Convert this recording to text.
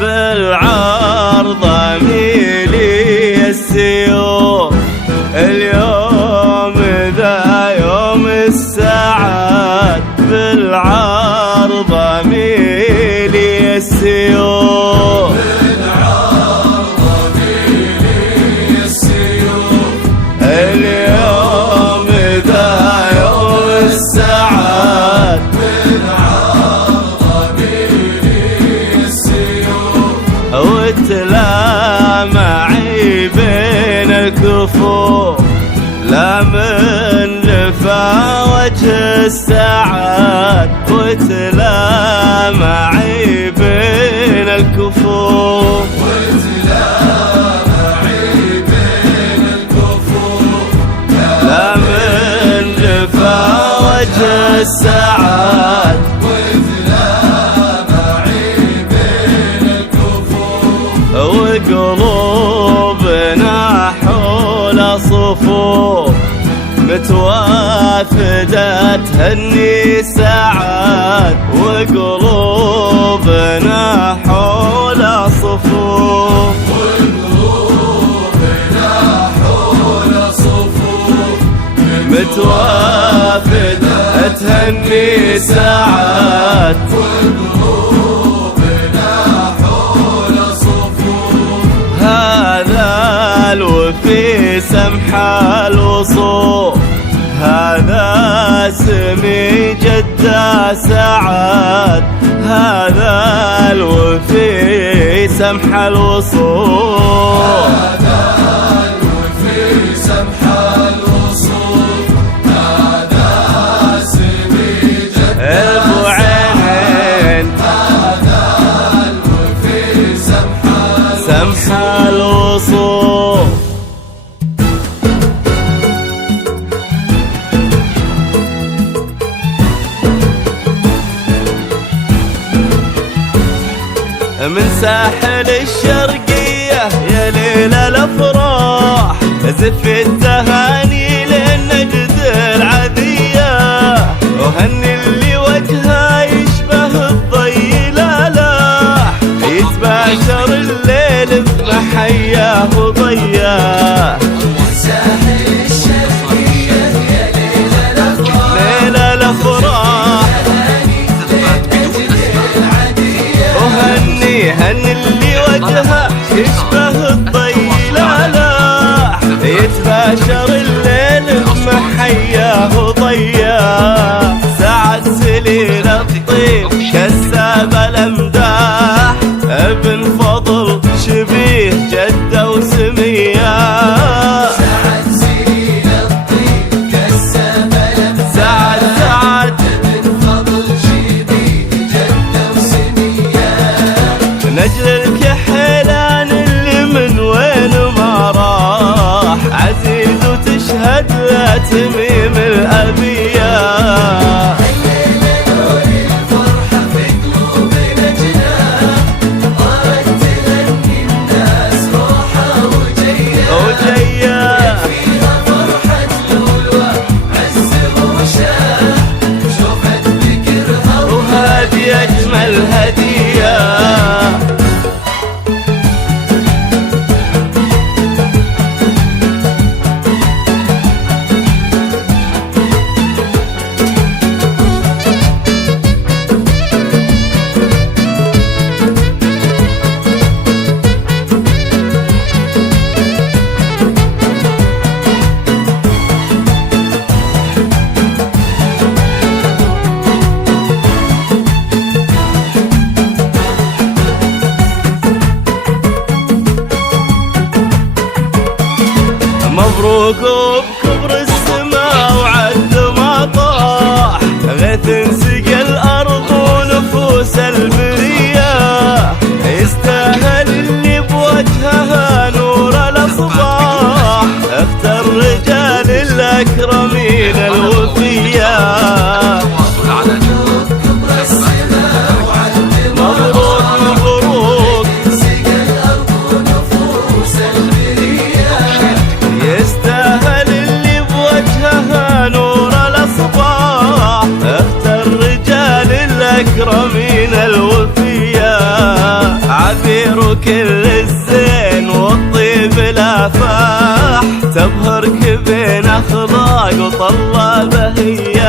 بالعرض ميلي السيوف. اليوم ذا يوم السعد بالعرض ميلي السيوف. اليوم ذا يوم السعد بالعرض ميلي السيوف. وتلا معي بين الكفوف لا من لفا وجه السعد. وتلا معي بين الكفوف. لا من لفا وجه السعد. وقلوبنا حول صفوف متوافدة تهني سعد. وقلوبنا حول صفوف متوافدة تهني سعد. هذا الوفي سمح الوصول. هذا سمي جدة سعد. هذا الوفي سمح الوصول. هذا الوفي سمح الوصول. هذا سمي جدة ابو عينين. هذا الوفي سمح الوصول. من ساحل الشرقية يا ليل الأفراح زف التهاني للنجد العذية. وهني اللي وجهه يشبه الضي لالاح يتباشر الليل بمحياه وضياه. من ساحل الشرقية يا ليل الأفراح ليل الأفراح هني اللي وجهه يشبه الضي لالاح يتباشر الليل بمحياه وضياه. سعد سليل الطيب كساب الامداح ابن فضل شبيه جده وسمياه. سعد سليل الطيب كساب الامداح سعد ابن فضل شبيه جده وسمياه. نجل الكحيلان اللي من وين ما راح عزيز وتشهد له تميم الأبيات. الليلة نور الفرحة في قلوبنا جناح طارت تغني الناس روحة وجياه. فيها فرحة لولوى عز وشاح شوفت ذكرها وهذه أجمل هدية. أخلاق وطلابة هي